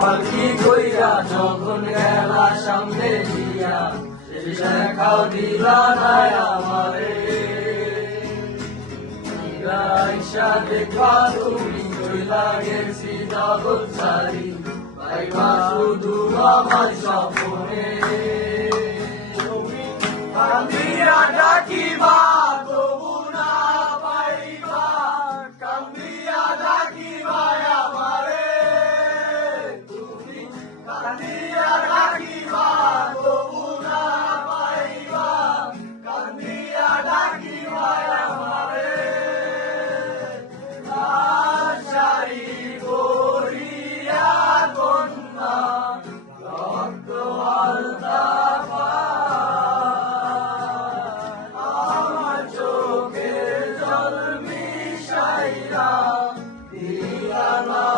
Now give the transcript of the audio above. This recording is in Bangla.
পালকি কইরা যখন গেলা সামনে দিয়া দেখাও দিলা নাই আমারে ইসা দেখা তুমি চইলা গেছি জগৎ ছাড়ি পাইবা শুধু আমার স্বপ্নে আমি ডাকিবা